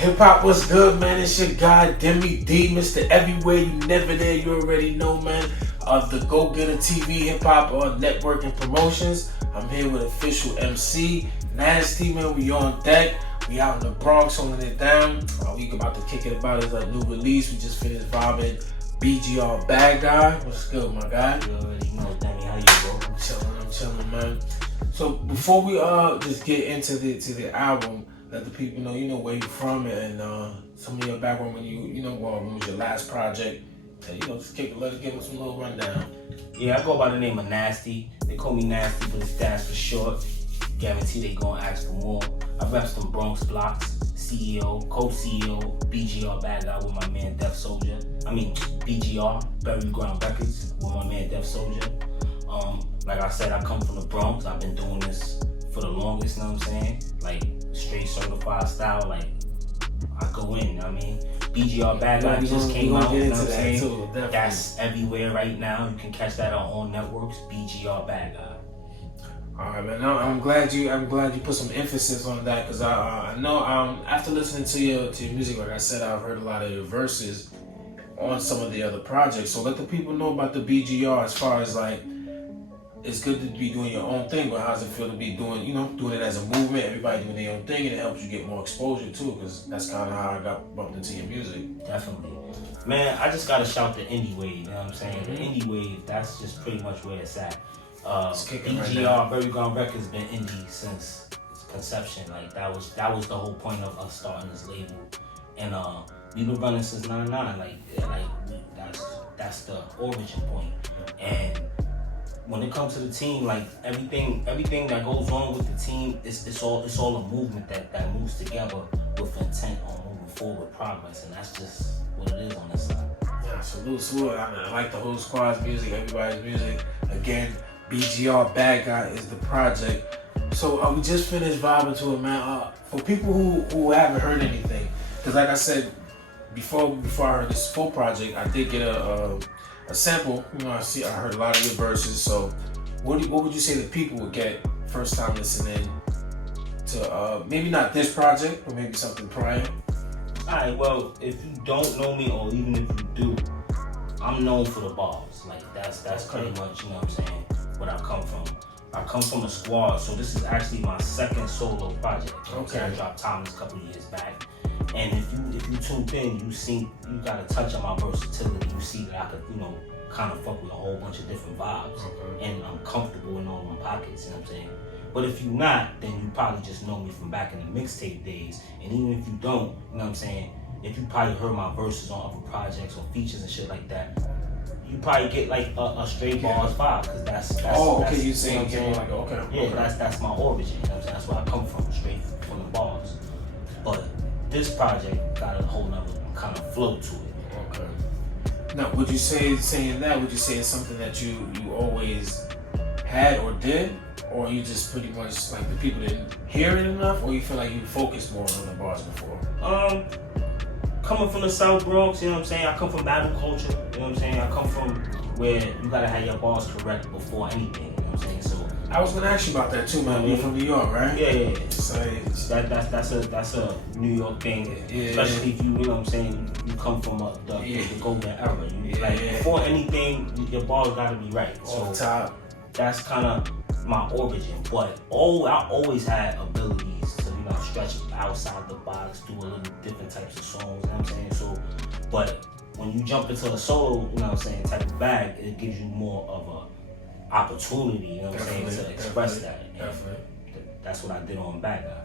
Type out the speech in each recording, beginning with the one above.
Hip hop, what's good, man? It's your guy, Deme D, Mr. Everywhere, you never there, you already know, man. Of the BGR Hip Hop Network and Promotions. I'm here with official MC, Naz-T, man. We on deck. We out in the Bronx holding it down. We about to kick it about his new release. We just finished vibing BGR BadGuy. What's good, my guy? You already know, Demi. How you, bro? I'm chilling, man. So before we just get into the album, let the people know, where you're from and some of your background when when was your last project. And, just give them some little rundown. Yeah, I go by the name of Naz-T. They call me Naz-T, but it's Dash for short. Guarantee they gonna ask for more. I rep some Bronx blocks, CEO, co-CEO, BGR BadGuy with my man Def Soldier. BGR, Buried Ground Records with my man Def Soldier. Like I said, I come from the Bronx. I've been doing this for the longest, know what I'm saying? Like, straight certified style, like, I go in, BGR BadGuy just came out, you know what I'm saying? Too, that's everywhere right now. You can catch that on all networks, BGR BadGuy. Alright, man. I'm glad you put some emphasis on that, because I know after listening to your music, like I said, I've heard a lot of your verses on some of the other projects. So let the people know about the BGR as far as like, it's good to be doing your own thing, but how does it feel to be doing it as a movement, everybody doing their own thing, and it helps you get more exposure too, because that's kind of how I got bumped into your music. Definitely. Man, I just gotta shout the indie wave, you know what I'm saying? The indie wave, that's just pretty much where it's at. BGR, Buried Ground Records, been indie since its conception. Like, that was the whole point of us starting this label. And we've been running since 99, that's the origin point. And when it comes to the team, like everything that goes on with the team, it's all a movement that moves together with intent on moving forward progress, and that's just what it is on this side. Yeah, salute. I like the whole squad's music, everybody's music. Again, BGR BadGuy is the project. So we just finished vibing to it, man. For people who haven't heard anything, because like I said before I heard this full project, I did get a sample. I heard a lot of your verses. So what would you say the people would get first time listening to maybe not this project, but maybe something prior? Alright, well, if you don't know me, or even if you do, I'm known for the bars. Like, that's pretty much, what I'm saying, what I come from. I come from a squad, so this is actually my second solo project. Okay. I dropped Timeless a couple of years back. And if you tuned in, you got a touch of my versatility. You see that I could, kind of fuck with a whole bunch of different vibes. Okay. And I'm comfortable in all my pockets, you know what I'm saying? But if you're not, then you probably just know me from back in the mixtape days. And even if you don't, you know what I'm saying? If you probably heard my verses on other projects or features and shit like that, you probably get like a straight bars vibe, because that's okay, you saying, that's my origin, you know what I'm saying? That's where I come from, straight from the bars. But this project got a whole nother kind of flow to it. Okay. Now, would you say it's something that you always had or did, or you just pretty much like the people didn't hear it enough, or you feel like you focused more on the bars before? Coming from the South Bronx, you know what I'm saying? I come from battle culture, you know what I'm saying? I come from where you gotta have your bars correct before anything, you know what I'm saying? So I was gonna ask you about that too, man. You're from New York, right? Yeah. So that's a New York thing, especially if you know what I'm saying, you come from the golden era. Before anything, your bars gotta be right. Off top. That's kind of my origin, but I always had abilities to stretch outside the box, do a little different types of songs, you know what I'm saying? So, but when you jump into a solo, type of bag, it gives you more of a opportunity, you know what I'm saying, to express that. Definitely. That's what I did on BadGuy.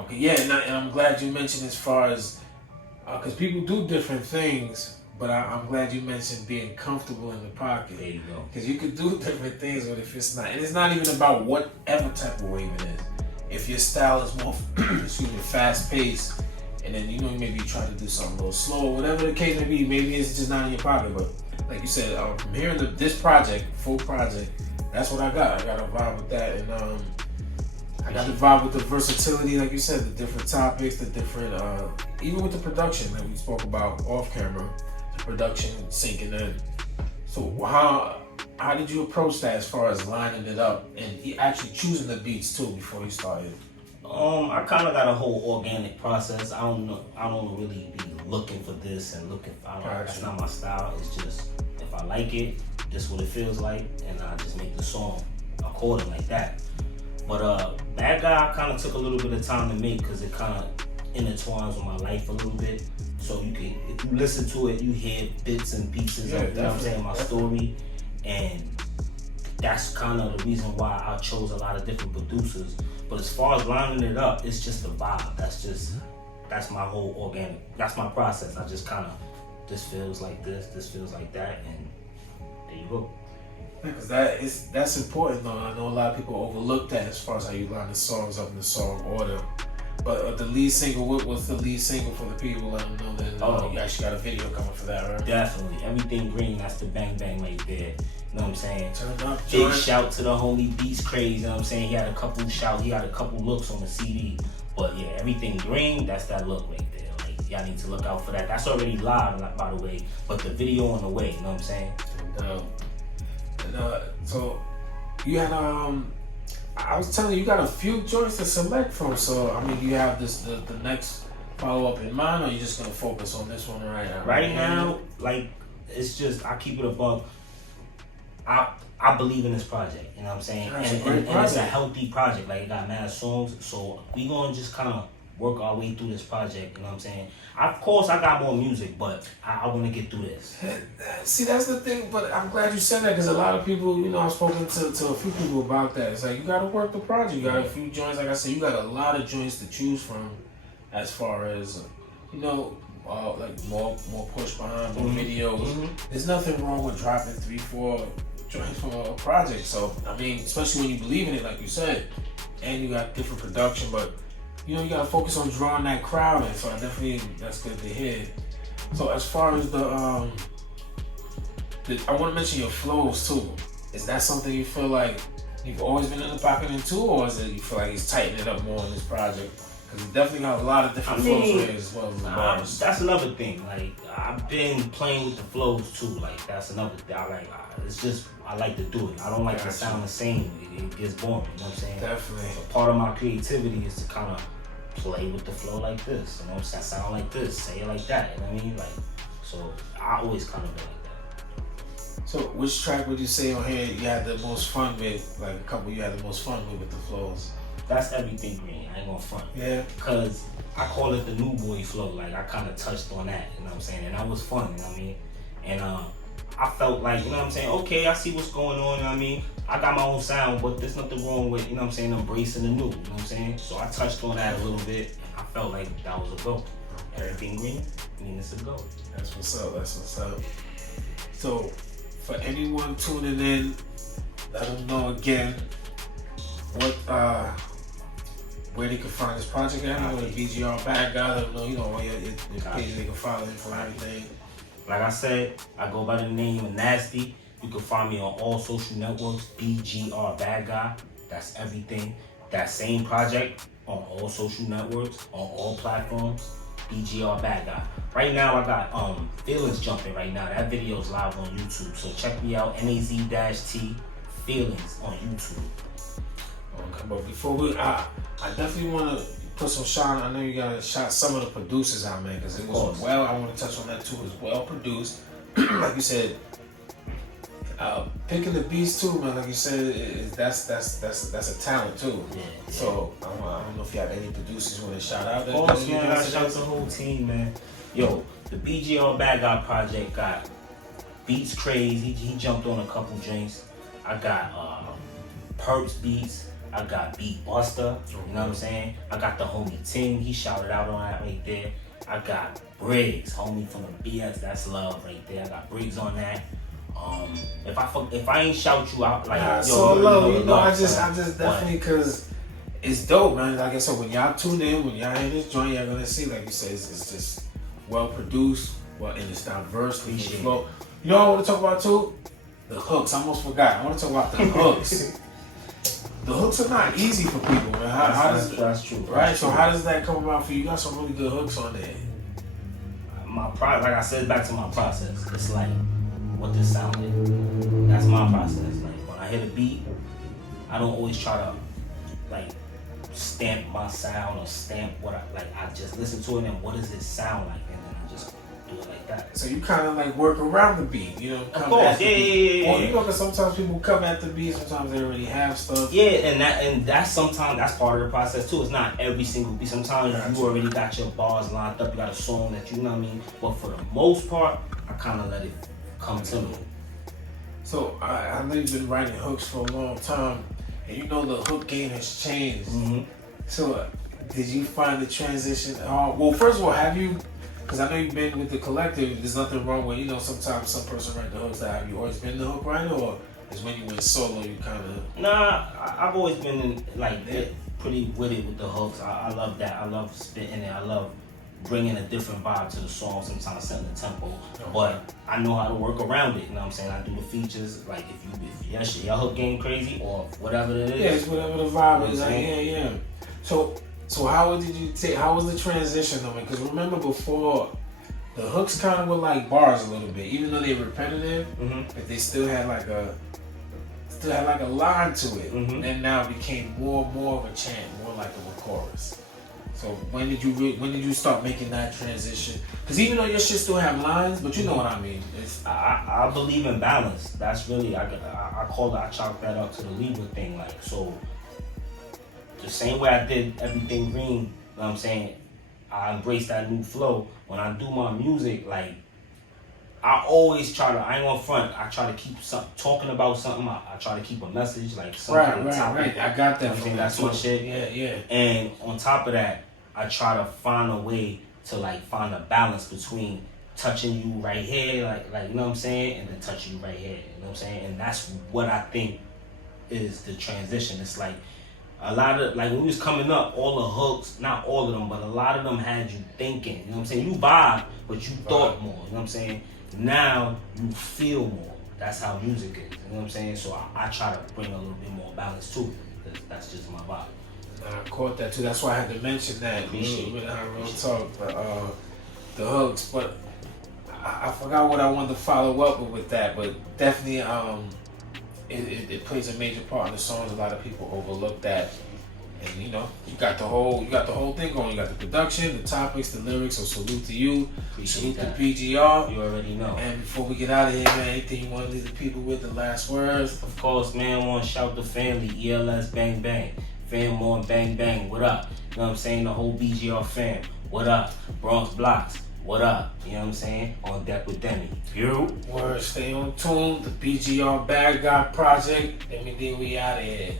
Okay, yeah, and I'm glad you mentioned as far as, because people do different things, but I'm glad you mentioned being comfortable in the pocket. There you go. Because you could do different things, but if it's not, and it's not even about whatever type of wave it is. If your style is more, fast paced, and then you maybe try to do something a little slow, whatever the case may be, maybe it's just not in your pocket. But like you said, from hearing this project, full project, that's what I got. I got a vibe with that, and I got the vibe with the versatility, like you said, the different topics, the different, even with the production that we spoke about off camera, the production sinking in. So how did you approach that as far as lining it up and actually choosing the beats too before you started? I kind of got a whole organic process. I don't know. I don't really be looking for this and looking for. That's not my style. It's just if I like it, this is what it feels like, and I just make the song according like that. But Bad Guy kind of took a little bit of time to make because it kind of intertwines with my life a little bit. So you can, if you listen to it, you hear bits and pieces of, you know what I'm saying, my story, and that's kind of the reason why I chose a lot of different producers. But as far as lining it up, it's just a vibe. That's my whole organic. That's my process. I just kind of, this feels like this feels like that, and there you go. Because that's important though. I know a lot of people overlook that as far as how you line the songs up in the song order. But the lead single, what's the lead single for the people? Let them know that you actually got a video coming for that, right? Definitely. Everything Green, that's the bang bang right there. You know what I'm saying? Turn up, big shout to the homie Beats Crazy, you know what I'm saying? He had a couple looks on the CD. But yeah, Everything Green, that's that look right there. Like, y'all need to look out for that. That's already live, by the way. But the video on the way, you know what I'm saying? So you had I was telling you got a few joints to select from. So I mean, do you have the next follow up in mind, or you just gonna focus on this one right now? Right now, like it's just I keep it above. I believe in this project, you know what I'm saying? That's and it's a healthy project. Like it got mad songs, so we gonna just kind of work our way through this project. You know what I'm saying? Of course, I got more music, but I want to get through this. See, that's the thing. But I'm glad you said that because a lot of people, you know, I've spoken to a few people about that. It's like you got to work the project. You got a few joints. Like I said, you got a lot of joints to choose from, as far as you know, like more push behind, more videos. There's nothing wrong with dropping 3-4 joints from a project. So I mean, especially when you believe in it, like you said, and you got different production, but. You know, you gotta focus on drawing that crowd in, so that's good to hear. So as far as I wanna mention your flows too. Is that something you feel like you've always been in the pocket in too, or is it you feel like he's tightening it up more in this project? Because he definitely got a lot of different flows with it as well as the bars. That's another thing. Like I've been playing with the flows too. Like that's another thing. It's just I like to do it. I don't like to sound the same. It gets boring. You know what I'm saying? Definitely. So part of my creativity is to kind of play with the flow like this, you know what I'm saying? Sound like this, say it like that, you know what I mean? Like, so I always kind of been like that. So which track would you say on here you had the most fun with? Like a couple you had the most fun with the flows? That's Everything Green, I ain't gonna front. Yeah. Cause I call it the new boy flow, like I kind of touched on that, you know what I'm saying? And that was fun, you know what I mean? And I felt like, you know what I'm saying? Okay, I see what's going on, you know what I mean? I got my own sound, but there's nothing wrong with, you know what I'm saying, embracing the new, you know what I'm saying? So I touched on that a little bit. I felt like that was a go. Everything Green, I mean, it's a go. That's what's up. So for anyone tuning in, let them know again where they can find this project at. With BGR BadGuy, let them know, you know, your page they can follow him for everything. Like I said, I go by the name of Naz-T. You can find me on all social networks, BGR BadGuy. That's everything. That same project on all social networks, on all platforms, BGR BadGuy. Right now, I got Feelings jumping right now. That video's live on YouTube. So check me out, Naz-T Feelings on YouTube. Okay, but before I definitely want to put some shine. I know you got to shout some of the producers out, man, because it was I want to touch on that too. It was well produced. Like you said, picking the beats too, man. Like you said, that's a talent too. Yeah. So I don't know if you have any producers you want to shout out. Of course, man. I shout the whole team, man. Yo, the BGR BadGuy project got Beats Crazy. He jumped on a couple drinks. I got Perps Beats. I got Beat Buster, you know what I'm saying? I got the homie Ting, he shouted out on that right there. I got Briggs, homie from the BS, that's love right there. I got Briggs on that. If I ain't shout you out, like so low, you know, I just definitely, cause it's dope, man. Like I said, when y'all tune in, when y'all hear this joint, y'all gonna see, like you said, it's just well produced, and it's diverse, the flow. You know what I want to talk about too? The hooks. I almost forgot. I want to talk about the hooks. The hooks are not easy for people, man. That's true. Right? So how does that come about for you? You got some really good hooks on there. Like I said, back to my process. It's like what this sound is. That's my process. Like when I hit a beat, I don't always try to like stamp my sound or stamp what I just listen to it and what does it sound like, and then I just do it like that. So you kind of like work around the beat, you know? Of course, yeah. Well, you know, because sometimes people come at the beat, sometimes they already have stuff. Yeah, and that's sometimes that's part of the process too. It's not every single beat. Sometimes you already got your bars lined up, you got a song that you know what I mean. But for the most part, I kind of let it come to me. So I know you've been writing hooks for a long time, and you know the hook game has changed. Mm-hmm. So did you find the transition? Well, first of all, have you? Because I know you've been with the collective. There's nothing wrong with, you know, sometimes some person write the hooks. That have you always been the hook writer, or is when you went solo you kind of? Nah, I've always been pretty with it with the hooks. I love that. I love spitting it. I love bringing a different vibe to the song, sometimes setting the tempo. But I know how to work around it, you know what I'm saying? I do the features, like if your hook game crazy or whatever it is. Yeah, it's whatever the vibe is. Like, yeah. So how was the transition of it? Because remember before, the hooks kind of were like bars a little bit, even though they're repetitive, but they still had like a line to it. And then now it became more of a chant, more like a chorus. So when did you start making that transition? Because even though your shit still have lines, but you know what I mean. I believe in balance. That's really I chalk that up to the Libra thing. Like, so the same way I did everything green, you know what I'm saying? I embrace that new flow. When I do my music, like I always try to, I ain't gonna front, I try to keep talking about something. I try to keep a message, like something. Right. I got that. That's my shit. Yeah. And on top of that, I try to find a way to like find a balance between touching you right here, like you know what I'm saying, and then touching you right here, you know what I'm saying? And that's what I think is the transition. It's like a lot of, like when we was coming up, all the hooks, not all of them, but a lot of them had you thinking, you know what I'm saying? You vibe, but you thought more, you know what I'm saying? Now you feel more. That's how music is, you know what I'm saying? So I try to bring a little bit more balance to it, because that's just my vibe. I caught that too. That's why I had to mention that. Appreciate real talk, but the hooks. But I forgot what I wanted to follow up with that. But definitely, it plays a major part in the songs. A lot of people overlook that. And you know, you got the whole thing going. You got the production, the topics, the lyrics. So salute to you. Appreciate salute that. to BGR. You already know. And before we get out of here, man, anything you want to leave the people with, the last words? Of course, man. I want to shout the family. ELS bang bang. Fam on bang bang. What up? You know what I'm saying? The whole BGR fam. What up? Bronx Blocks. What up? You know what I'm saying? On deck with Deme. You. Word. Stay on tune. The BGR BadGuy project. Deme D, we out of here.